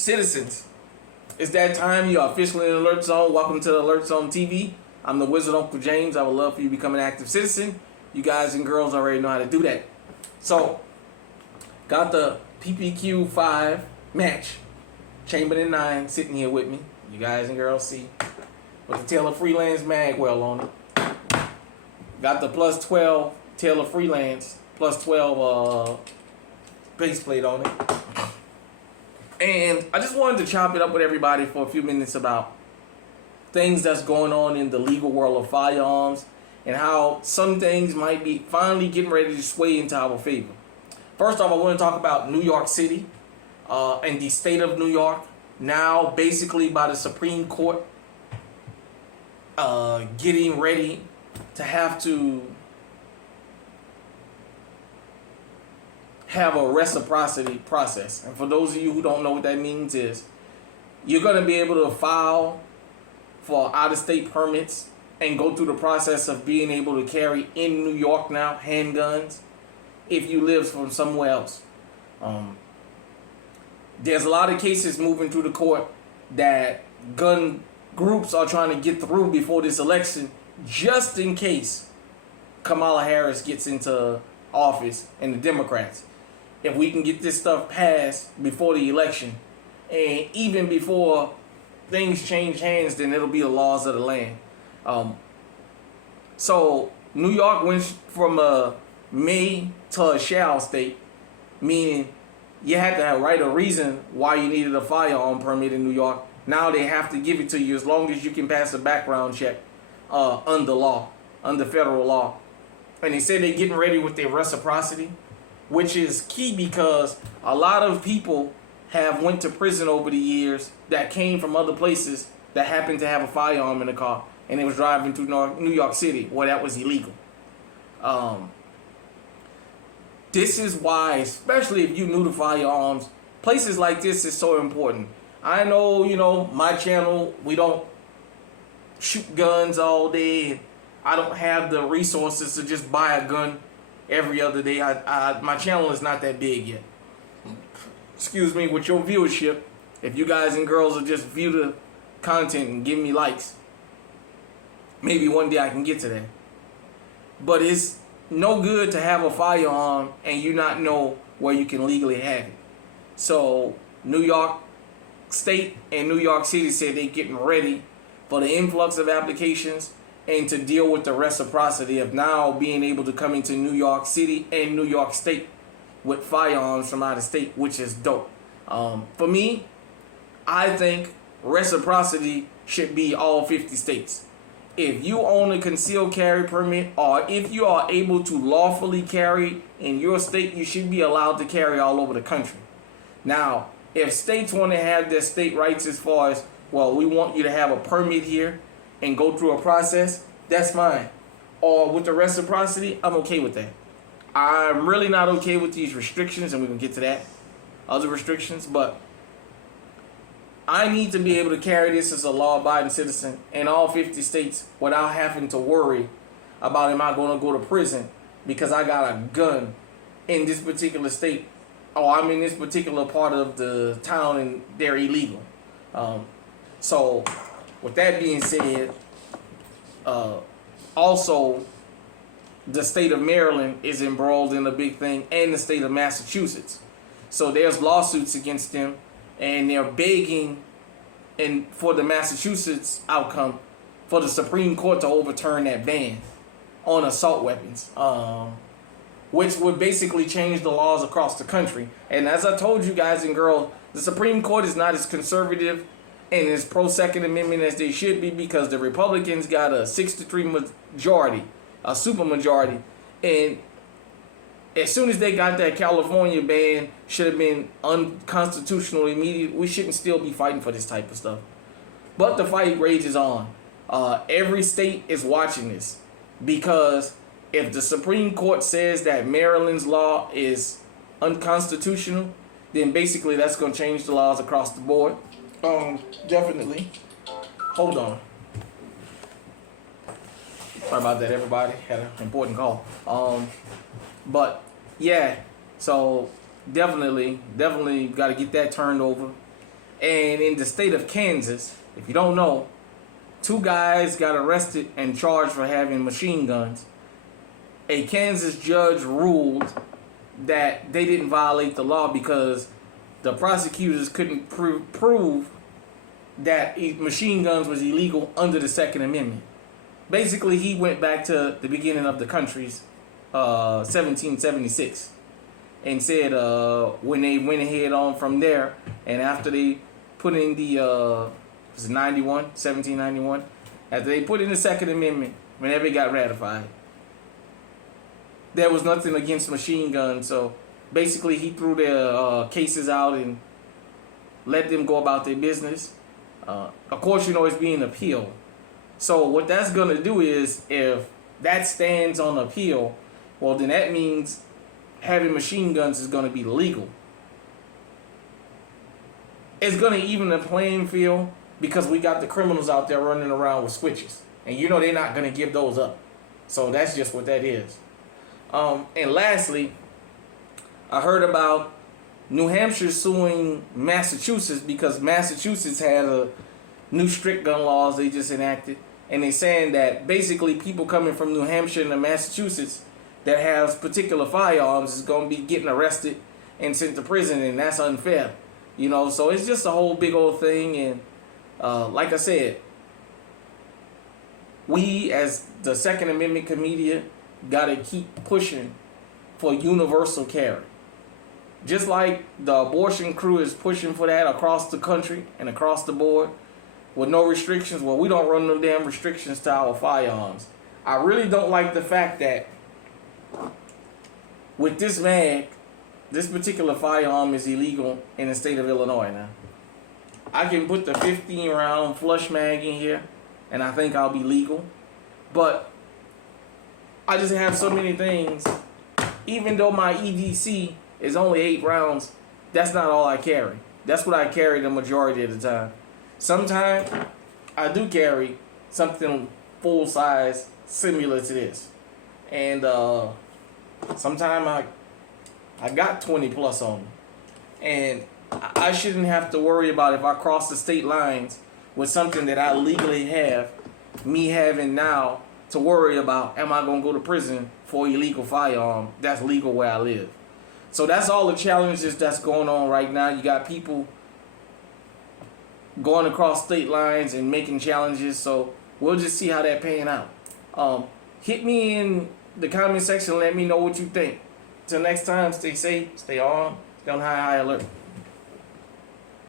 Citizens, it's that time. You are officially in the Alert Zone. Welcome to the Alert Zone TV. I'm the Wizard Uncle James. I would love for you to become an active citizen. You guys and girls already know how to do that. So, got the PPQ 5 match. Chamberlain 9 sitting here with me. You guys and girls see. With the Taylor Freelance Magwell on it. Got the plus 12 Taylor Freelance, plus 12 base plate on it. And I just wanted to chop it up with everybody for a few minutes about things that's going on in the legal world of firearms and how some things might be finally getting ready to sway into our favor. First off, I want to talk about New York City and the state of New York now basically by the Supreme Court getting ready to have a reciprocity process. And for those of you who don't know what that means is you're going to be able to file for out-of-state permits and go through the process of being able to carry in New York now handguns if you live from somewhere else. There's a lot of cases moving through the court that gun groups are trying to get through before this election just in case Kamala Harris gets into office and the Democrats. If we can get this stuff passed before the election and even before things change hands, then it'll be the laws of the land. So New York went from a may to a shall state, meaning you had to have right or reason why you needed a firearm permit in New York. Now they have to give it to you as long as you can pass a background check under federal law. And they said they're getting ready with their reciprocity, which is key because a lot of people have went to prison over the years that came from other places that happened to have a firearm in the car and they was driving through New York City where that was illegal. This is why, especially if you new to firearms, places like this is so important. I know, my channel, we don't shoot guns all day. I don't have the resources to just buy a gun every other day. My channel is not that big yet. Excuse me, with your viewership, if you guys and girls will just view the content and give me likes, maybe one day I can get to that. But it's no good to have a firearm and you not know where you can legally have it. So New York State and New York City said they're getting ready for the influx of applications and to deal with the reciprocity of now being able to come into New York City and New York State with firearms from out of state, which is dope. For me, I think reciprocity should be all 50 states. If you own a concealed carry permit or if you are able to lawfully carry in your state, you should be allowed to carry all over the country. Now, if states want to have their state rights as far as, well, we want you to have a permit here and go through a process, that's fine. Or with the reciprocity, I'm okay with that. I'm really not okay with these restrictions, and we can get to that, other restrictions, but I need to be able to carry this as a law-abiding citizen in all 50 states without having to worry about am I going to go to prison because I got a gun in this particular state or I'm in this particular part of the town and they're illegal. So with that being said, also the state of Maryland is embroiled in a big thing and the state of Massachusetts. So there's lawsuits against them and they're begging for the Massachusetts outcome for the Supreme Court to overturn that ban on assault weapons, which would basically change the laws across the country. And as I told you guys and girls, the Supreme Court is not as conservative and as pro-Second Amendment as they should be because the Republicans got a 6-3 majority, a supermajority, and as soon as they got that California ban, should have been unconstitutional immediately. We shouldn't still be fighting for this type of stuff. But the fight rages on. Every state is watching this because if the Supreme Court says that Maryland's law is unconstitutional, then basically that's going to change the laws across the board. Definitely. Hold on. Sorry about that, everybody. Had an important call. But yeah, so definitely got to get that turned over. And in the state of Kansas, if you don't know, 2 guys got arrested and charged for having machine guns. A Kansas judge ruled that they didn't violate the law because the prosecutors couldn't prove that machine guns was illegal under the Second Amendment. Basically, he went back to the beginning of the country's 1776 and said when they went ahead on from there, and after they put in the 1791, after they put in the Second Amendment, whenever it got ratified, there was nothing against machine guns. So basically, he threw their cases out and let them go about their business. Of course, it's being appealed. So what that's going to do is, if that stands on appeal, well, then that means having machine guns is going to be legal. It's going to even the playing field because we got the criminals out there running around with switches. And they're not going to give those up. So that's just what that is. And lastly, I heard about New Hampshire suing Massachusetts because Massachusetts had a new strict gun laws they just enacted. And they're saying that basically people coming from New Hampshire and Massachusetts that has particular firearms is going to be getting arrested and sent to prison, and that's unfair. So it's just a whole big old thing. And like I said, we as the Second Amendment community got to keep pushing for universal carry. Just like the abortion crew is pushing for that across the country and across the board with no restrictions. Well, we don't run no damn restrictions to our firearms. I really don't like the fact that with this mag, this particular firearm is illegal in the state of Illinois now. I can put the 15 round flush mag in here and I think I'll be legal. But I just have so many things. Even though my EDC is only 8 rounds, that's not all I carry. That's what I carry the majority of the time. Sometimes I do carry something full size similar to this. And sometimes I got 20 plus on me. And I shouldn't have to worry about if I cross the state lines with something that I legally have, me having now to worry about, am I going to go to prison for illegal firearm that's legal where I live. So that's all the challenges that's going on right now. You got people going across state lines and making challenges. So we'll just see how that paying out. Hit me in the comment section. Let me know what you think. Till next time, stay safe, stay on high alert.